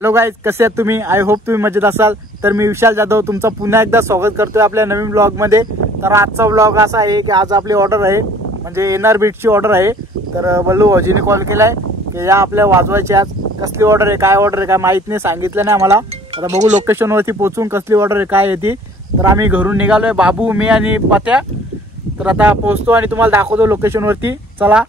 Hello guys, कसे आहात तुम्ही? आय होप तुम्ही मजेत असाल. तर मी विशाल जाधव तुमचं पुन्हा एकदा स्वागत करतोय आपल्या नवीन ब्लॉग मध्ये. तर आजचा ब्लॉग असा आहे की आज आपली ऑर्डर आहे, म्हणजे एनआर बीटची ऑर्डर आहे. तर बल्लू भाऊजीने कॉल केलाय की या आपल्या वाजवायची. आज कसली ऑर्डर आहे, काय ऑर्डर आहे, काय माहित नाही, सांगितलं नाही आम्हाला. आता बघू लोकेशन वरती पोहोचून कसली ऑर्डर आहे, काय आहे ती. तर आम्ही घरून निघालोय, बाबू, मी आणि पत्या. तर आता पोहोचतो आणि तुम्हाला दाखवतो लोकेशन वरती. चला.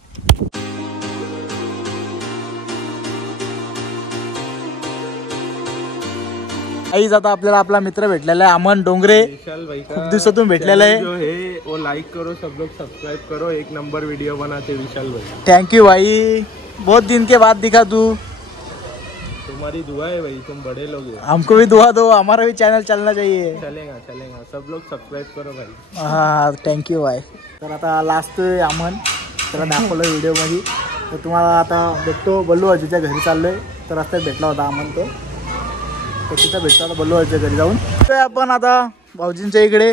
आईज आता आपल्याला आपला मित्र भेटलेला आहे, अमन डोंगरे. खूप दिवसातून भेटलेला है. वो लाइक करो, सब लोग सब्सक्राइब करो, एक नंबर वीडियो बनाते विशाल भाई. थैंक यू भाई, बहुत दिन के बाद दिखा तू. तुम्हारी दुआ है भाई, तुम बड़े लोग हो. हमको भी दुआ दो, हमारा भी चैनल चलना चाहिए. चलेगा चलेगा, सब लोग सब्सक्राइब करो भाई. हाँ थँक यू भाई. तर आता लास्ट अमन त्याला दाखवलं व्हिडिओ मध्ये. तर तुम्हाला आता भेटतो बल्लू भाऊजीच्या घरी चाललोय. तर रस्त्यात भेटला होता अमन, तो तिथं भेटतो आता बल्लू भाऊजीच्या घरी जाऊन. आपण आता भाऊजींच्या इकडे.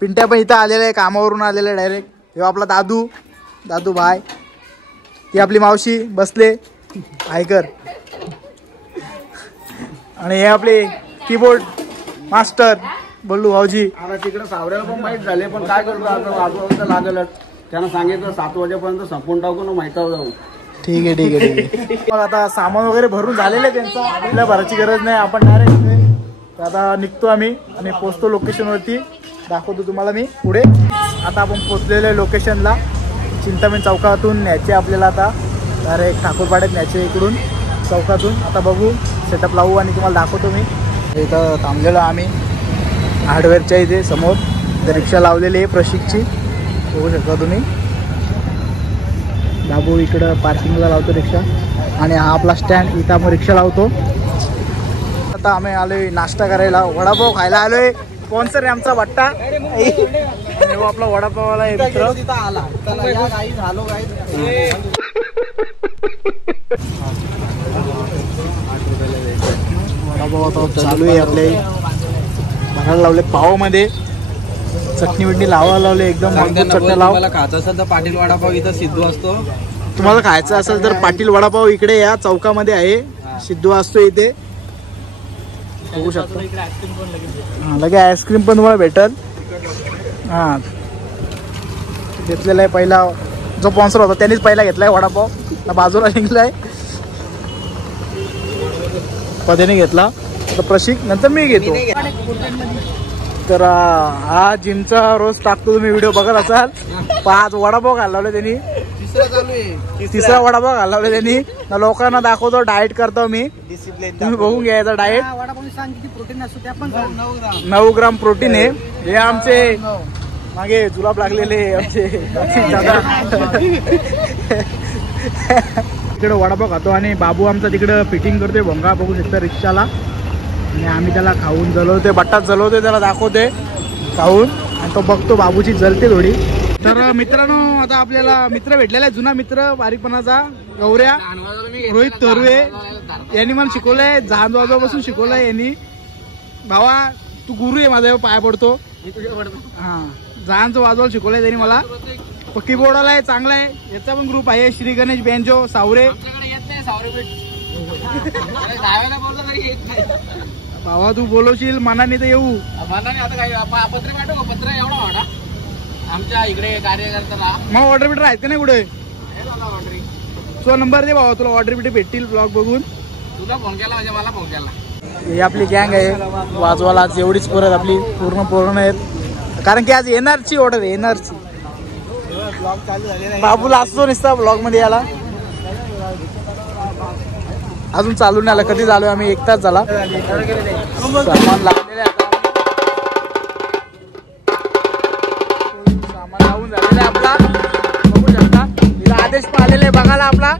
पिंट्या पण इथं आलेला आहे, कामावरून आलेला आहे डायरेक्ट. हे आपला दादू भाई, ती आपली मावशी बसले आयकर, आणि हे आपले कीबोर्ड मास्टर बल्लू भाऊजी. आता तिकडे सावऱ्याला पण माहीत झाले, पण काय करतो आता, वाजवायचं लागेलच. त्यांना सांगितलं 7 वाजेपर्यंत संपून टाकू ना, माहिती जाऊ. ठीक आहे ठीक आहे ठीक आहे. मग आता सामान वगैरे भरून झालेलं आहे त्यांचं, आपल्याला भरायची गरज नाही, आपण डायरेक्ट. तर आता निघतो आम्ही आणि पोचतो लोकेशनवरती. दाखवतो तुम्हाला मी पुढे. आता आपण पोचलेलो आहे लोकेशनला. चिंतामणी चौकातून न्यायचे आपल्याला आता, डायरेक्ट ठाकूरपाड्यात न्यायचे इकडून चौकातून. आता बघू, सेटअप लावू आणि तुम्हाला दाखवतो मी. इथं थांबलेलो आम्ही हार्डवेअरच्या इथे समोर. रिक्षा लावलेली आहे प्रशिकची, बघू शकता तुम्ही. बाबू इकडं पार्किंगला लावतो रिक्षा, आणि हा आपला स्टँड, इथं आपण रिक्षा लावतो. आता आम्ही आलोय नाश्ता करायला, वडापाव खायला आलोय. स्पॉन्सर आहे आमचा भट्टा. आपला वडापाववाला आहे मित्र. वडापाव आता चालू आहे आपले. भरायला लावले पावामध्ये, चटणी बिटणी लावायला लावले एकदम. चटणी लाव. खायचं असेल तर पाटील वडापाव इथं सिद्धू असतो. तुम्हाला खायचं असेल तर पाटील वडापाव इकडे या चौकामध्ये आहे, सिद्धू असतो इथे, बघू शकता. हा, लगे आईस्क्रीम पण तुम्हाला भेटल. हा, घेतलेला आहे पहिला. जो स्पॉन्सर होता त्यांनीच पहिला घेतलाय वडापाव. बाजूला निघलाय, पदेने घेतला, तर प्रशिक, नंतर मी घेतो. तर हा जिमचा रोज टाकतो, तुम्ही व्हिडिओ बघत असाल. 5 वडापाव घालवले त्यांनी, तिसरा वडापाव घालवले त्यांनी. लोकांना दाखवतो, डाएट करतो मी, तुम्ही बघून घ्यायचा डाएट. 9 ग्राम प्रोटीन आहे. हे आमचे मागे जुलाब लागलेले आमचे तिकडे वडापाव खातो, आणि बाबू आमचा तिकडं फिटिंग करतोय भोंगा, बघू शकता रिक्षाला. आणि आम्ही त्याला खाऊन जलवतोय, बट्टात जलवतोय, त्याला दाखवतोय खाऊन, आणि तो बघतो बाबूची जलते थोडी. तर मित्रांनो, आता आपल्याला मित्र भेटलेला आहे, जुना मित्र बारीकपणाचा, गौऱ्या रोहित तरुवे. यांनी मला शिकवलंय, झांज वाजवापासून शिकवलंय यांनी. भावा तू गुरु आहे माझा, पाया पडतो. हा, झांज वाजवायला शिकवलंय त्यांनी मला. कीबोर्डवाला आहे, चांगला आहे. याचा पण ग्रुप आहे, श्री गणेश बेंजो सावरे. भावा तू बोलवशील मनाने तर येऊ. मनाने आता काय पत्र पाठव, पत्र एवढा वाटा आमच्या इकडे कार्यकर्त्याला. मग ऑर्डर बिटर आहेत का नाही कुठे? तो नंबर दे भावा, तुला ऑर्डर बिटर भेटतील ब्लॉग बघून. तुला फोन केला म्हणजे मला फोन केला. ही आपली गँग आहे वाजवाला. आज एवढीच परत आपली पूर्ण आहेत, कारण की आज एनआरची ऑर्डर आहे, एनआरची. बाबूला असतो निसता ब्लॉग मध्ये याला. अजून चालू नाही आला, कधी झालोय आम्ही, 1 तास झाला. सामान लावलेलं आहे, सामान लावून झालेला आहे आपला, बघू शकता. तिला आदेश पण आलेला आहे बघायला आपला.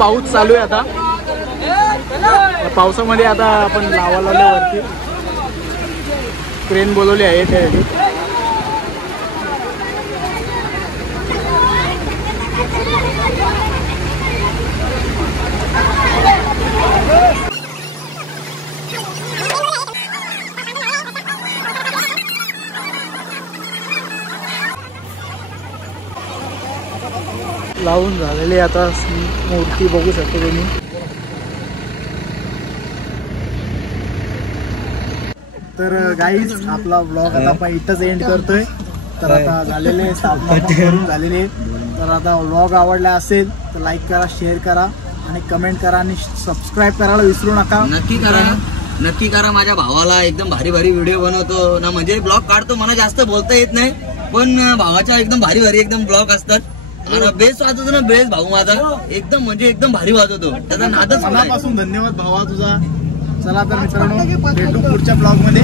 पाऊस चालू आहे आता. पावसामध्ये आता आपण लावायला वरती क्रेन बोलवली आहे त्यासाठी. लावून झालेली आता मूर्ती बघू शकतो तुम्ही. तर गाईज आपला व्लॉग आता आपण इथंच एंड करतोय. तर आता झालेले स्थापना करून झालेले. तर आता व्लॉग आवडला असेल तर लाईक करा, शेअर करा आणि कमेंट करा आणि सबस्क्राईब करायला विसरू नका. नक्की करा. माझ्या भावाला एकदम भारी भारी व्हिडिओ बनवतो ना, म्हणजे ब्लॉग काढतो. मला जास्त बोलता येत नाही पण भावाच्या एकदम भारी भारी एकदम ब्लॉग असतात. आणि बेस वाजवतो ना, बेस भाऊ माझा एकदम म्हणजे एकदम भारी वाजवतो. त्याचा नादच मनापासून धन्यवाद भावा तुझा. चला तर मित्रांनो भेटू पुढच्या ब्लॉग मध्ये.